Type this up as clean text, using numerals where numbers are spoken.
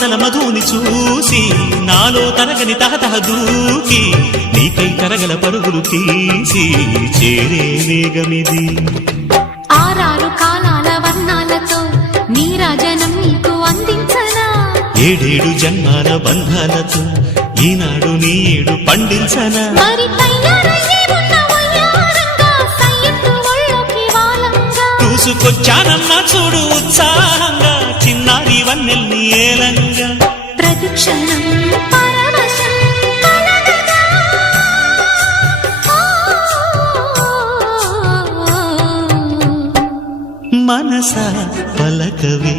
మమతల మధుని చూసి నాలో తరగని తహతహ దూకి నీకై తరగల పరుగులు తీసి చేరే వేగమిది. ఆరారు కాలాల వర్ణాలతో నీరాజనం నీకు అందించనా, ఏడేడు జన్మాల బంధాలతో ఈనాడు నీడు పండించనా. మరి తయారయ్యే ఉన్న వయ్యారంగా సయ్యత్తు ఒళ్ళోకి వాలంగా చూసుకొచ్చానన్నా చూడు ఉత్సాహంగా చిన్నారి వన్నెల్ని ఏలంగా. ప్రతిక్షణం పరవశం కలగగా మనస పలకవే